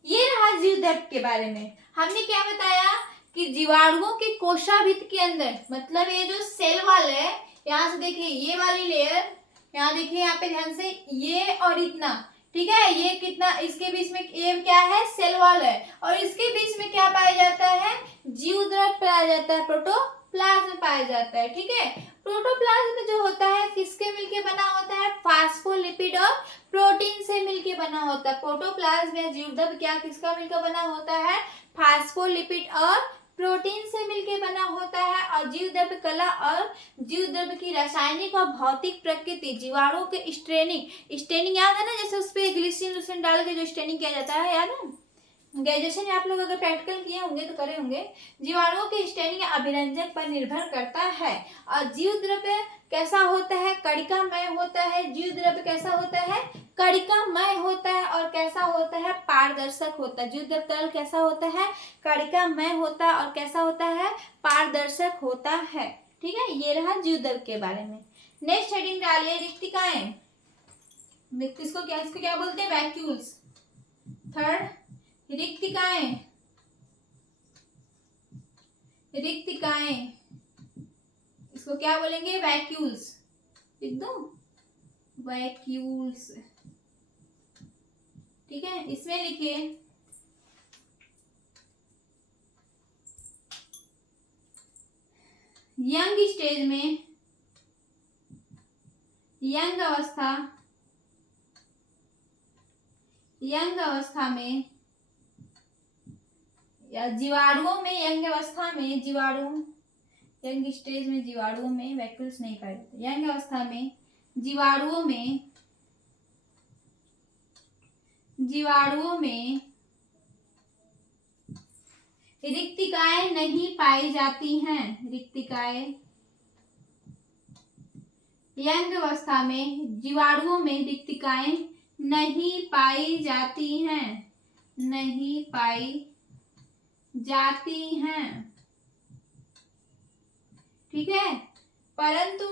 ये रहा जीव द्रव्य के बारे में। हमने क्या बताया कि जीवाणुओं के कोशाभित्त के अंदर, मतलब ये जो सेल वाल है, यहाँ से देखिए ये वाली लेयर, यहाँ देखिए यहाँ पे ध्यान से, ये और इतना, ठीक है, ये कितना, इसके बीच में ये क्या है, सेल वॉल है, और इसके बीच में क्या पाया जाता है, जीव द्रव्य पाया जाता है, प्रोटोप्लाज्म पाया जाता है, ठीक है। प्रोटोप्लाज्म जो होता है किसके मिलके बना होता है, फास्फोलिपिड और प्रोटीन से मिलके बना होता है। प्रोटोप्लाज्म या जीव द्रव्य क्या किसका मिलकर बना होता है, फास्फोलिपिड और प्रोटीन से मिलके बना होता है। और जीव द्रव्य कला और जीव द्रव्य की रासायनिक और भौतिक प्रकृति, जीवाणुओं के स्टेनिंग याद है ना, जैसे उस पर ग्लिसरीन डाल के जो स्टेनिंग किया जाता है, याद है। ग्रेजुएशन आप लोग अगर प्रैक्टिकल किए होंगे तो करे होंगे। जीवाणुओं के स्टेनिंग अभिरंजक पर निर्भर करता है। और जीव द्रव्य कैसा होता है, कणिकामय होता है। जीव द्रव्य कैसा होता है, कणिकामय होता है। और कैसा होता है, पारदर्शक होता है। जीव द्रव्य तरल कैसा होता है, कणिकामय होता है। और कैसा होता है, पारदर्शक होता है, ठीक है। ये रहा जीव द्रव्य के बारे में। नेक्स्ट हेडिंग डालिए, रिक्तिकाएं। इसको क्या बोलते हैं, वैक्यूल्स। थर्ड, रिक्तिकाएं इसको क्या बोलेंगे, वैक्यूल्स। लिख दो, वैक्यूल्स, ठीक है। इसमें लिखिए यंग स्टेज में, यंग अवस्था में या जीवाणुओं में, यंग अवस्था में यंग स्टेज में जीवाणुओं में वैक्यूल्स नहीं पाए जाते। यंग अवस्था में जीवाणुओं में रिक्तिकाएं नहीं पाई जाती हैं। रिक्तिकाएं यंग अवस्था में जीवाणुओं में रिक्तिकाएं नहीं पाई जाती हैं, ठीक है। परंतु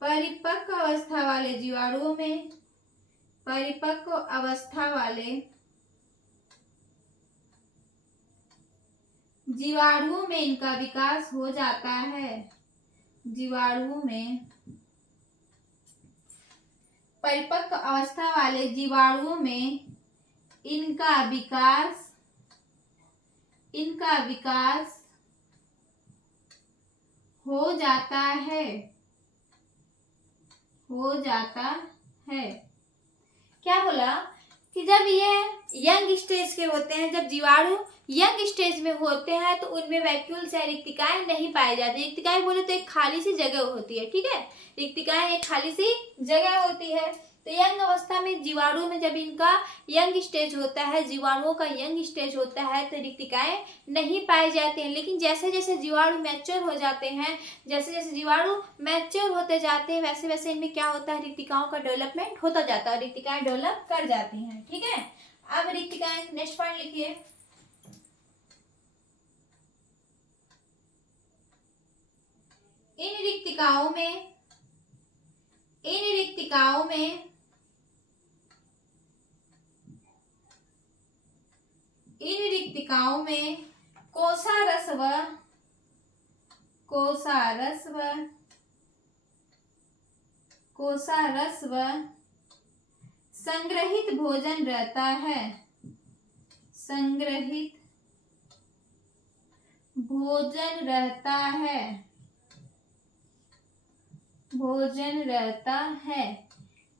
परिपक्व अवस्था वाले जीवाणुओं में, परिपक्व अवस्था वाले जीवाणुओं में इनका विकास हो जाता है। जीवाणुओं में, परिपक्व अवस्था वाले जीवाणुओं में इनका विकास हो जाता है। क्या बोला कि जब ये यंग स्टेज के होते हैं, जब जीवाणु यंग स्टेज में होते हैं तो उनमें वैक्यूल्स या रिक्तिकाएं नहीं पाई जाती। रिक्तिकाएं बोले तो एक खाली सी जगह होती है, ठीक है। रिक्तिकाएं एक खाली सी जगह होती है। तो यंग अवस्था में जीवाणु में जब इनका यंग स्टेज होता है, जीवाणुओं का यंग स्टेज होता है, तो रिक्तिकाएं नहीं पाई जाती हैं। लेकिन जैसे जैसे जीवाणु मैच्योर हो जाते हैं, जैसे जैसे जीवाणु मैच्योर होते जाते हैं, वैसे वैसे इनमें क्या होता है, रिक्तिकाओं का डेवलपमेंट होता जाता है, रिक्तिकाएं डेवलप कर जाती हैं। ठीक है, अब रिक्तिकाएं, नेक्स्ट पॉइंट लिखिए। इन रिक्तिकाओं में इन रिक्तिकाओं में इन रिक्तिकाओं में कोषारस व संग्रहित भोजन रहता है। संग्रहित भोजन रहता है।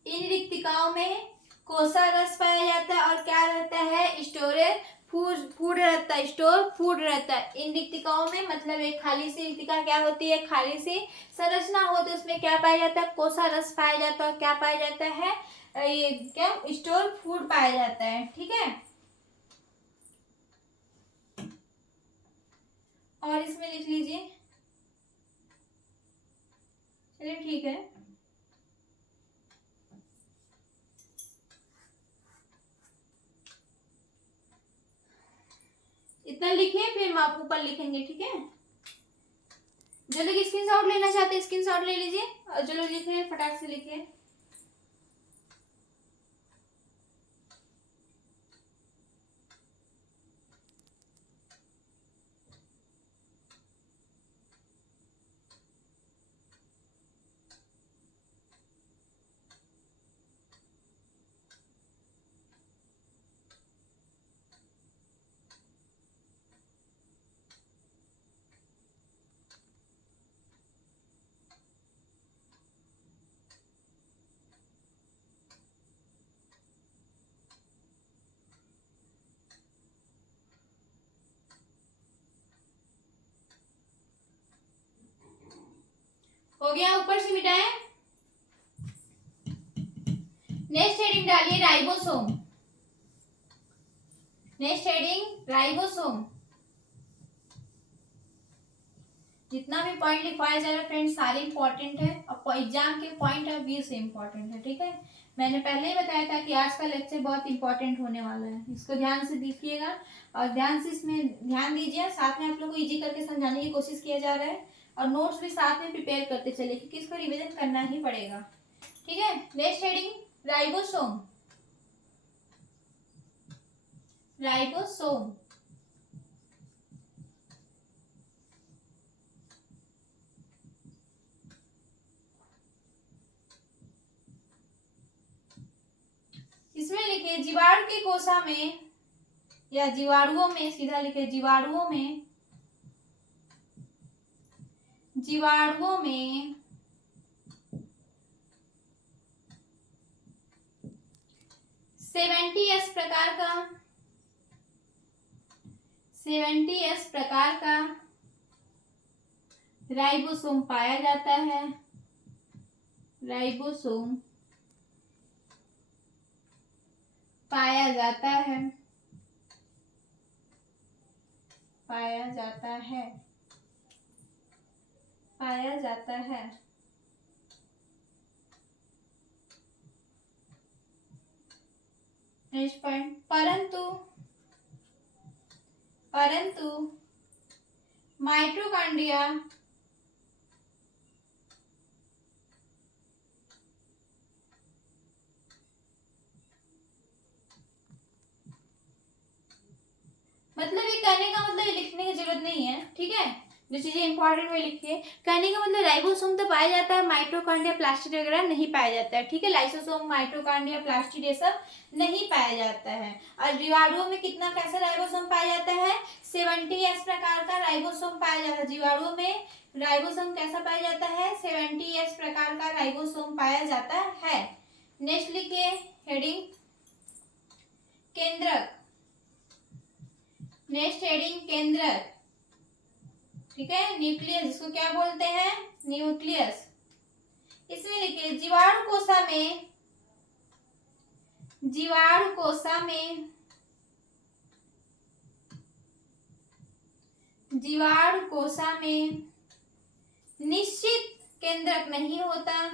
इन रिक्तिकाओं में कोषारस पाया जाता है और क्या रहता है, स्टोरेज फूड रहता है, स्टोर फूड रहता है। इन रिक्तिकाओं में मतलब एक खाली सी रिक्तिका क्या होती है, खाली सी संरचना होती है, उसमें क्या पाया जाता है, कोषारस पाया जाता है। क्या पाया जाता है, ये क्या, स्टोर फूड पाया जाता है। ठीक है, और इसमें लिख लीजिए। चलिए ठीक है, इतना लिखिए, फिर हम आप ऊपर लिखेंगे। ठीक है, जो लोग स्क्रीनशॉट लेना चाहते हैं स्क्रीनशॉट ले लीजिए, और जो लोग लिख रहे हैं फटाक से लिखिए। हो गया, ऊपर से मिटाएं। नेक्स्ट हेडिंग डालिए राइबोसोम। Next heading ribosome. जितना भी पॉइंट लिखवाया जा रहा है फ्रेंड्स, सारे इंपॉर्टेंट है और एग्जाम के पॉइंट ऑफ व्यू से इंपॉर्टेंट है। ठीक है, मैंने पहले ही बताया था कि आज का लेक्चर बहुत इंपॉर्टेंट होने वाला है, इसको ध्यान से देखिएगा और ध्यान से इसमें ध्यान दीजिए। साथ में आप लोग को इजी करके समझाने की कोशिश किया जा रहा है और नोट्स भी साथ में प्रिपेयर करते चलिए, क्योंकि इसको रिविजन करना ही पड़ेगा। ठीक है, नेक्स्ट हेडिंग राइबोसोम। राइबोसोम इसमें लिखिए जीवाणु की कोशिका में या जीवाणुओं में, सीधा लिखे जीवाणुओं में 70S प्रकार का राइबोसोम पाया जाता है। राइबोसोम पाया जाता है। नेक्स्ट पॉइंट, परंतु माइटोकॉन्ड्रिया मतलब ये कहने का मतलब, ये लिखने की जरूरत नहीं है। ठीक है, जो चीजें इंपॉर्टेंट में लिखिए। कहने का मतलब राइबोसोम तो पाया जाता है, माइटोकॉन्ड्रिया प्लास्टिड वगैरह नहीं पाया जाता है। ठीक है, लाइसोसोम माइटोकॉन्ड्रिया प्लास्टिड ये सब नहीं पाया जाता है। और जीवाणुओं में कितना कैसा राइबोसोम पाया जाता है, 70S प्रकार का राइबोसोम पाया जाता है। जीवाणुओं में राइबोसोम कैसा पाया जाता है, 70S प्रकार का राइबोसोम पाया जाता है। नेक्स्ट लिखिए हेडिंग केंद्रक। नेक्स्ट हेडिंग केंद्रक। ठीक है, न्यूक्लियस जिसको क्या बोलते हैं, न्यूक्लियस। इसमें लिखिए जीवाणु कोशिका में जीवाणु कोशा में निश्चित केंद्रक नहीं होता,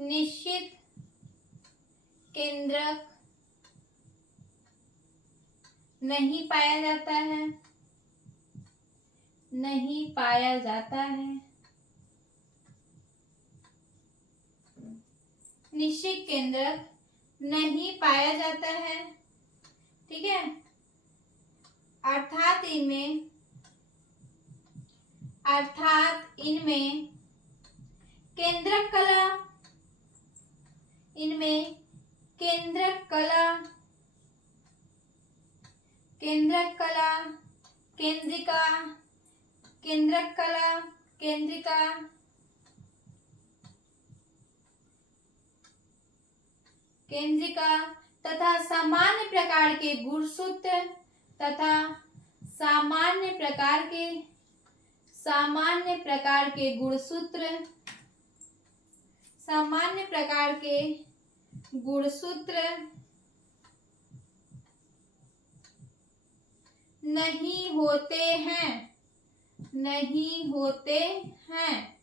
निश्चित केंद्रक नहीं पाया जाता है, नहीं पाया जाता है, निश्चित केंद्रक नहीं पाया जाता है। ठीक है, अर्थात इनमें केंद्रक कला, इनमें केंद्रक कला, केंद्रक कला, केंद्रिका, केंद्रक कला, केंद्रिका, केंद्रिका तथा सामान्य प्रकार के गुणसूत्र तथा सामान्य प्रकार के गुणसूत्र, सामान्य प्रकार के गुणसूत्र नहीं होते हैं, नहीं होते हैं।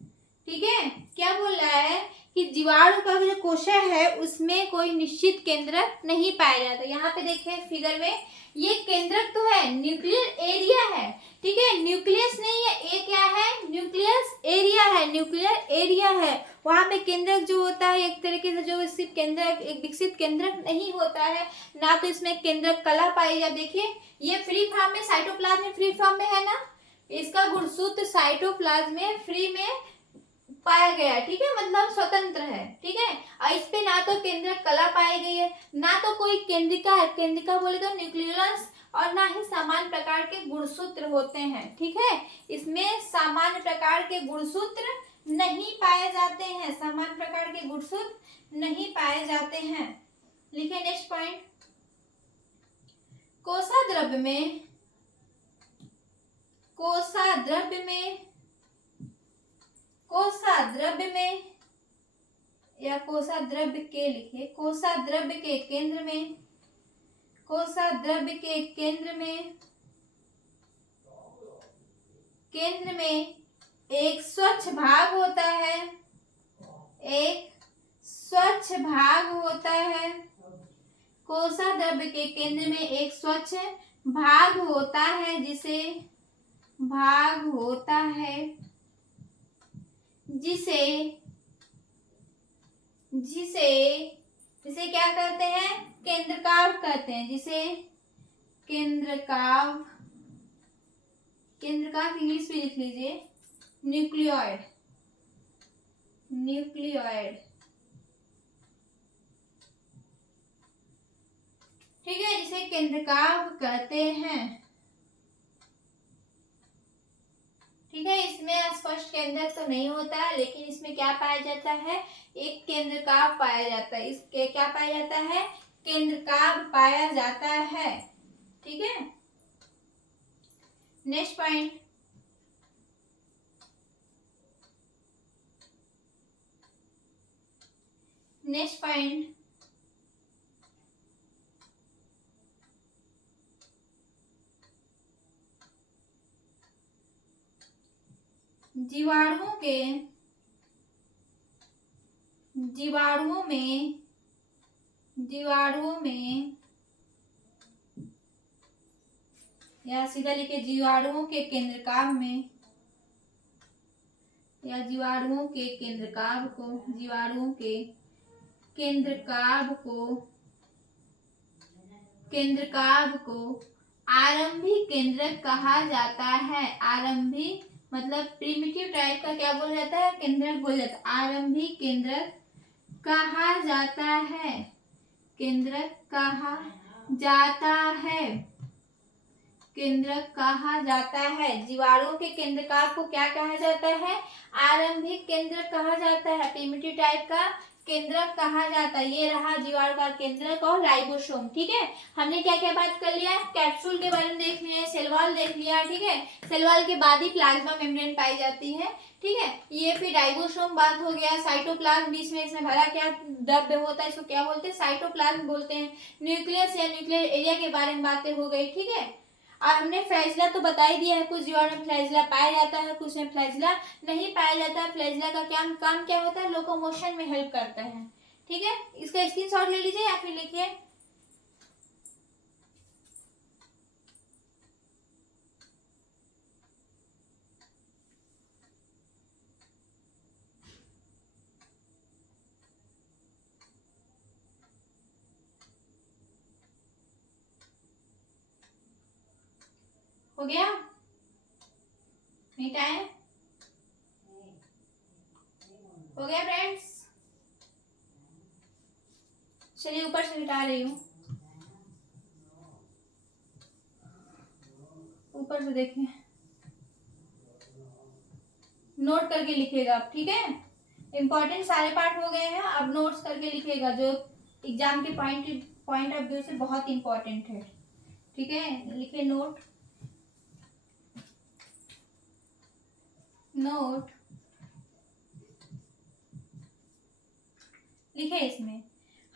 ठीक है, क्या बोल रहा है कि जीवाणु का जो कोशा है उसमें कोई निश्चित केंद्रक नहीं पाया जाता। यहाँ पे देखें फिगर में, ये केंद्रक तो है, न्यूक्लियर एरिया है। ठीक है, न्यूक्लियस नहीं है, ये क्या है, न्यूक्लियस एरिया है, न्यूक्लियर एरिया है। वहां पे केंद्रक जो होता है एक तरीके से जो सिर्फ केंद्रक, एक विकसित केंद्रक नहीं होता है, ना तो इसमें केंद्रक कला पाई जाती। देखिए ये फ्री फॉर्म में, साइटोप्लाज्म में फ्री फॉर्म में है ना, इसका गुणसूत्र साइटोप्लाज्म में फ्री में पाया गया है। ठीक है, मतलब स्वतंत्र है। ठीक है, और इस पे ना तो केंद्रक कला पाई गई है, ना तो कोई केंद्रिका है, केंद्रिका बोले तो न्यूक्लियस, और ना ही सामान्य प्रकार के गुणसूत्र होते हैं। ठीक है, इसमें सामान्य प्रकार के गुणसूत्र नहीं पाए जाते हैं, सामान्य प्रकार के गुणसूत्र नहीं पाए जाते हैं। लिखे नेक्स्ट पॉइंट, कोशाद्रव्य में, कोशाद्रव्य में, कोशाद्रव्य में या कोशाद्रव्य के लिखिए, कोशाद्रव्य के केंद्र में, कोशाद्रव्य के केंद्र में, केंद्र में एक स्वच्छ भाग होता है, एक स्वच्छ भाग होता है। कोशाद्रव्य के केंद्र में एक स्वच्छ भाग होता है, जिसे भाग होता है, जिसे जिसे जिसे क्या कहते हैं, केंद्रकाव कहते हैं, जिसे केंद्रकाव, केंद्रकाव इंग्लिश में लिख लीजिए न्यूक्लियोइड, न्यूक्लियोइड। ठीक है, जिसे केंद्रकाव कहते हैं। ठीक है, इसमें स्पष्ट केंद्रक तो नहीं होता है, लेकिन इसमें क्या पाया जाता है, एक केंद्रकाव पाया जाता है। इसके क्या पाया जाता है, केंद्रकाव पाया जाता है। ठीक है, नेक्स्ट पॉइंट, नेक्स्ट पॉइंट, जीवाणुओं में या सीधा लिखे जीवाणुओं के केंद्रकाव में, या जीवाणुओं के केंद्रकाव को, जीवाणुओं के केंद्रकाव को आरंभिक केंद्रक कहा जाता है। आरंभिक मतलब प्रिमिटिव टाइप का क्या बोला जाता है, केंद्रक बोला जाता है। आरंभिक केंद्रक कहा जाता है, केंद्रक कहा जाता है, केंद्रक कहा जाता है। जीवाणुओं के केंद्रकाव को क्या कहा जाता है, आरंभिक केंद्रक कहा जाता है। प्रिमिटिव टाइप का केंद्रक कहा जाता है। ये रहा जीवाणु का केंद्रक और राइबोसोम। ठीक है, हमने क्या क्या बात कर लिया है, कैप्सूल के बारे में देख लिया, सेल वॉल देख लिया। ठीक है, सेल वॉल के बाद ही प्लाज्मा मेम्ब्रेन पाई जाती है। ठीक है, ये फिर राइबोसोम बात हो गया, साइटोप्लाज्म बीच में इसमें भरा क्या द्रव्य होता है, इसको क्या बोलते हैं, साइटोप्लाज्म बोलते हैं। न्यूक्लियस या न्यूक्लियर एरिया के बारे में बातें हो गई। ठीक है, और हमने फ्लैजिला तो बता ही दिया है, कुछ जीवाणु में फ्लैजिला पाया जाता है, कुछ में फ्लैजिला नहीं पाया जाता है। फ्लैजिला का क्या काम क्या होता है, लोकोमोशन में हेल्प करता है। ठीक है, इसका स्क्रीनशॉट ले लीजिए या फिर लिखिए। हो गया, नहीं टाइम हो गया फ्रेंड्स। चलिए ऊपर से मिटा रही हूँ, ऊपर से देखिए, नोट करके लिखिएगा आप। ठीक है, इंपॉर्टेंट सारे पार्ट हो गए हैं, अब नोट्स करके लिखिएगा जो एग्जाम के पॉइंट ऑफ व्यू से बहुत इंपॉर्टेंट है। ठीक है, लिखिए नोट, नोट लिखे इसमें।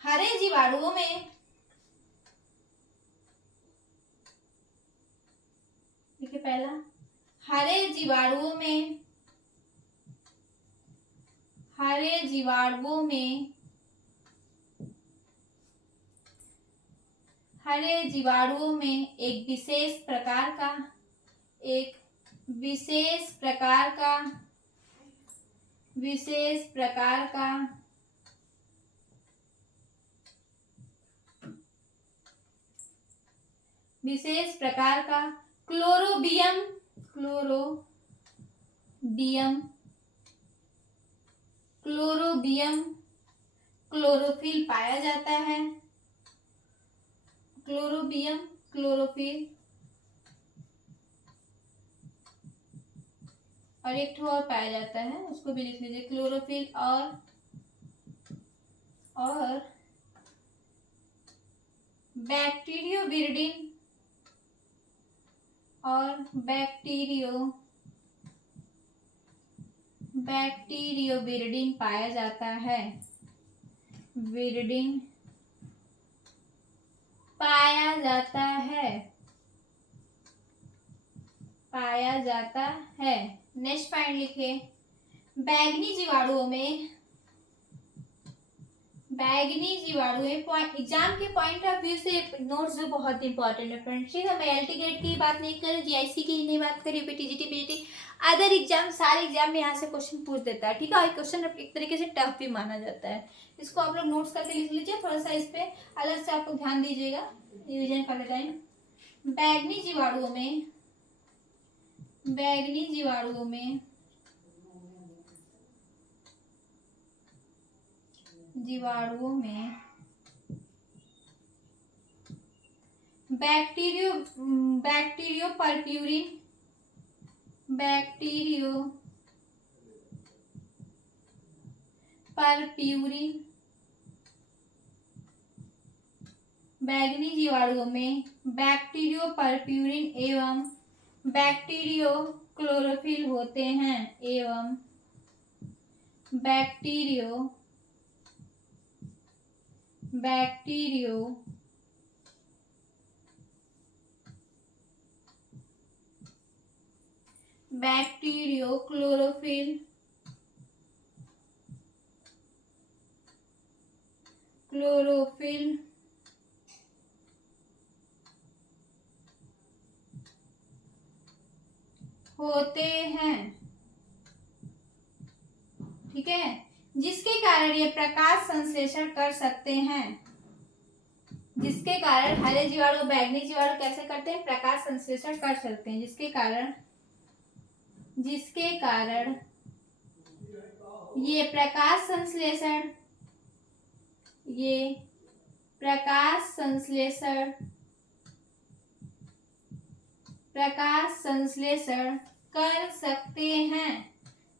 हरे जीवाणुओं में, देखिए पहला, हरे जीवाणुओं में, हरे जीवाणुओं में, हरे जीवाणुओं में एक विशेष प्रकार का, एक विशेष प्रकार का, विशेष प्रकार का विशेष प्रकार का क्लोरोबियम, क्लोरोबियम, क्लोरोबियम क्लोरोफिल पाया जाता है। क्लोरोबियम क्लोरोफिल, और एक ठो और पाया जाता है, उसको भी लिख लीजिए, क्लोरोफिल और बैक्टीरियोविरिडिन, और बैक्टीरियोविरिडिन पाया जाता है। विरिडिन पाया जाता है, पाया जाता है। नेक्स्ट पॉइंट लिखिए, बैंगनी जीवाणुओं में, बैंगनी जीवाणु एग्जाम के पॉइंट ऑफ व्यू से नोट्स जो बहुत इंपॉर्टेंट है फ्रेंड्स। ठीक है, मैं एलटी ग्रेड की बात नहीं कर रही, जीआईसी की नहीं बात करी, पीटीजीटी पीजीटी अदर एग्जाम, सारे एग्जाम में यहाँ से क्वेश्चन पूछ देता है। ठीक है, और क्वेश्चन एक तरीके से टफ भी माना जाता है। इसको आप लोग नोट्स करके लिख लीजिए, थोड़ा सा इस पे अलग से आपको ध्यान दीजिएगा रिविजन करते टाइम। बैंगनी जीवाणुओं में, बैंगनी जीवाणुओं में, जीवाणुओं में बैक्टीरियो परप्यूरिन, बैक्टीरियो परप्यूरिन, बैंगनी जीवाणुओं में बैक्टीरियो परप्यूरिन एवं बैक्टीरियो क्लोरोफिल होते हैं, एवं बैक्टीरियो क्लोरोफिल होते हैं। ठीक है, जिसके कारण ये प्रकाश संश्लेषण कर सकते हैं, जिसके कारण हरे जीवाणु बैंगनी जीवाणु कैसे करते हैं, प्रकाश संश्लेषण कर सकते हैं, जिसके कारण ये प्रकाश संश्लेषण, ये प्रकाश संश्लेषण कर सकते हैं,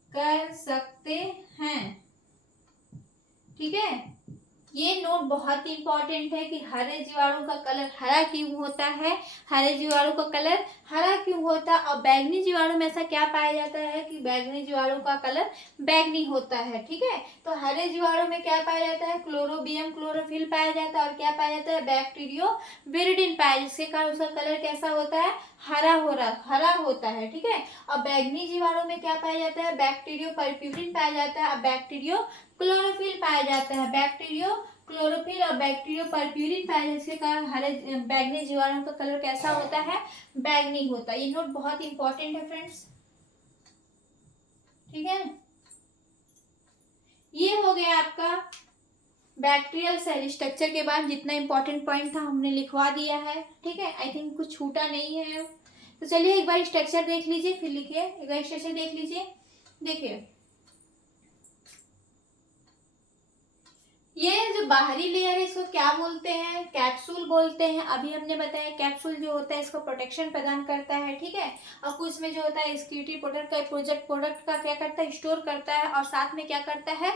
कर सकते हैं। ठीक है, बहुत इंपॉर्टेंट है कि हरे जीवाणु का कलर हरा क्यों होता है, हरे जीवाणु का कलर हरा क्यों होता है, और बैगनी जीवाणु में ऐसा क्या पाया जाता है कि बैगनी जीवाणु का कलर बैगनी होता है। ठीक है, तो हरे जीवाणु में क्या पाया जाता है, क्लोरोबियम क्लोरोफिल पाया जाता है, और क्या पाया जाता है, बैक्टीरियोविरिडिन पाया, जिसके कारण उसका कलर कैसा होता है, हरा होता है। ठीक है, और बैगनी जीवाणु में क्या पाया जाता है, बैक्टीरियो परप्यूरिन पाया जाता है, और बैक्टीरियो क्लोरोफिल पाया जाता है, बैक्टीरियो क्लोरोफिल और बैक्टीरियो परप्यूरिन पाया जाता है, जिसके कारण हरे बैगनी जीवाणु का कलर कैसा होता है, बैगनी होता है। ये नोट बहुत इंपॉर्टेंट है फ्रेंड्स। ठीक है, ये हो गया आपका बैक्टीरियल सेल स्ट्रक्चर के बाद जितना इंपॉर्टेंट पॉइंट था हमने लिखवा दिया है। ठीक है, आई थिंक कुछ छूटा नहीं है। तो चलिए एक बार स्ट्रक्चर देख लीजिए, फिर लिखिए, एक बार स्ट्रक्चर देख लीजिए। देखिए, ये जो बाहरी लेयर है इसको क्या बोलते हैं, कैप्सूल बोलते हैं। अभी हमने बताया कैप्सूल जो होता है इसको प्रोटेक्शन प्रदान करता है। ठीक है, और कुछ में जो होता है एक्सक्रीटरी प्रोडक्ट का क्या करता है, स्टोर करता है, और साथ में क्या करता है,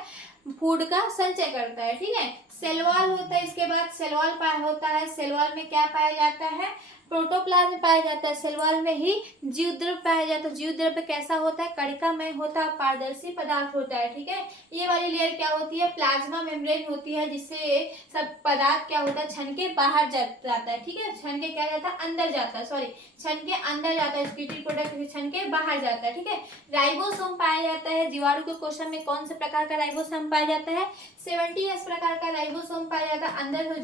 फूड का संचय करता है। ठीक है, सेल वॉल होता है, इसके बाद सेल वॉल होता है। सेल वॉल में क्या पाया जाता है, प्रोटोप्लाज्म पाया जाता है। सेल वॉल में ही जीव द्रव्य पाया जाता है। जीव द्रव्य कैसा होता है, कणिकामय होता है, पारदर्शी पदार्थ होता है। ठीक है, ये वाली लेयर क्या होती है, प्लाज्मा मेम्ब्रेन होती है, जिससे सब पदार्थ क्या होता है, छन के बाहर जाता है। ठीक है, छन के क्या जाता है, अंदर जाता है, छन के अंदर जाता है, एक्सक्रीटरी प्रोडक्ट छन के बाहर जाता है। ठीक है, राइबोसोम पाया जाता है। जीवाणु के कोशिका में कौन से प्रकार का राइबोसोम पाया जाता है, 70S प्रकार का राइबोसोम पाया जाता है। अंदर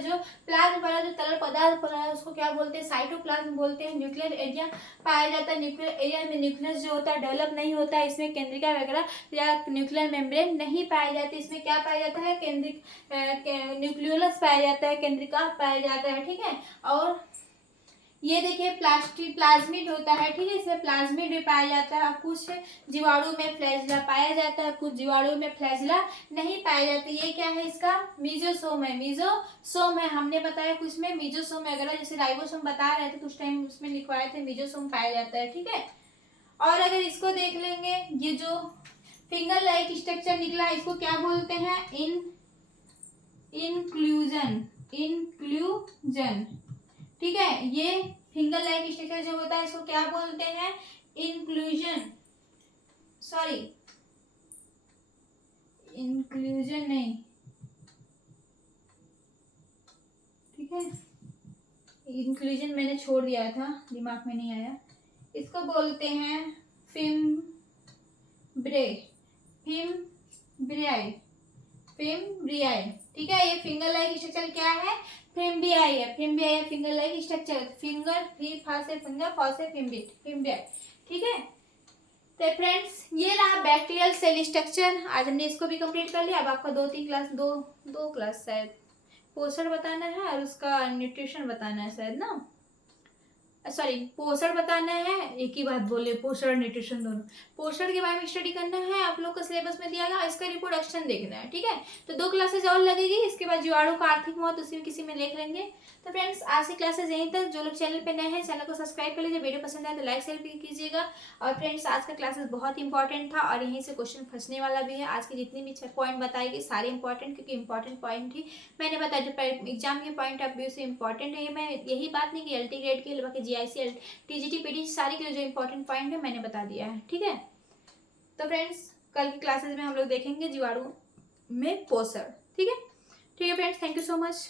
जो प्लाज्म पड़ा, जो तरल पदार्थ पड़ा है, उसको क्या बोलते हैं, साइटोप्लाज्म बोलते हैं। न्यूक्लियर एरिया पाया जाता है। न्यूक्लियर एरिया में न्यूक्लियस जो होता है डेवलप नहीं होता है, इसमें केंद्रिका वगैरह या न्यूक्लियर मेम्ब्रेन नहीं पाया जाती। इसमें क्या पाया जाता है, न्यूक्लियोलस पाया जाता है, केंद्रिका पाया जाता है। ठीक है, और ये देखिए प्लाज्मिड होता है। ठीक है, इसमें प्लाज्मिड भी पाया जाता है। कुछ जीवाणु में फ्लैजिला पाया जाता है, कुछ जीवाणु में फ्लैजिला नहीं पाया जाता। ये क्या है, इसका मीजोसोम है। मीजोसोम है, हमने बताया कुछ में मीजोसोम वगैरह, जैसे राइबोसोम बता रहे थे कुछ टाइम उसमें लिखवाए थे, मीजोसोम पाया जाता है। ठीक है, और अगर इसको देख लेंगे, ये जो फिंगर लाइक स्ट्रक्चर निकला इसको क्या बोलते हैं, इंक्लूजन। ठीक है, ये फिंगर लाइक स्ट्रक्चर जो होता है इसको क्या बोलते हैं, इंक्लूजन नहीं, ठीक है, इंक्लूजन मैंने छोड़ दिया था, दिमाग में नहीं आया। इसको बोलते हैं फिम्ब्रियाई। ठीक है, ये फिंगर लाइक स्ट्रक्चर क्या है, फिम्ब्रियाई है। Finger like structure, finger fimbriae. ठीक है, तो फ्रेंड्स ये रहा बैक्टीरियल सेल स्ट्रक्चर। आज हमने इसको भी कंप्लीट कर लिया। अब आपका दो क्लास शायद पोषण बताना है और उसका न्यूट्रिशन बताना है शायद ना, सॉरी पोषण बताना है, एक ही बात बोले, पोषण और न्यूट्रिशन दोनों। पोषण के बारे में स्टडी करना है, आप लोग का सिलेबस में दिया गया, इसका रिप्रोडक्शन देखना है। ठीक है, तो 2 क्लासेज और लगेगी, इसके बाद जीवाणु का आर्थिक महत्व उसी में किसी में देख लेंगे। तो फ्रेंड्स आज की क्लासेज यहीं तक। जो लोग चैनल पे नए हैं चैनल को सब्सक्राइब कर लीजिए, वीडियो पसंद आए तो लाइक शेयर भी कीजिएगा। और फ्रेंड्स आज का क्लासेस बहुत इंपॉर्टेंट था और यहीं से क्वेश्चन फंसने वाला भी है। आज की जितनी भी पॉइंट बताई गई सारे इंपॉर्टेंट, क्योंकि इंपॉर्टेंट पॉइंट ही मैंने बताया, जो एग्जाम के पॉइंट ऑफ व्यू से इंपॉर्टेंट है। मैं यही बात नहीं कि LT ग्रेड के, बाकी GIC TGT PDC सारे के जो इंपॉर्टेंट पॉइंट है मैंने बता दिया है। ठीक है, तो फ्रेंड्स कल की क्लासेस में हम लोग देखेंगे जीवाणु में पोषण। ठीक है friends, thank you so much.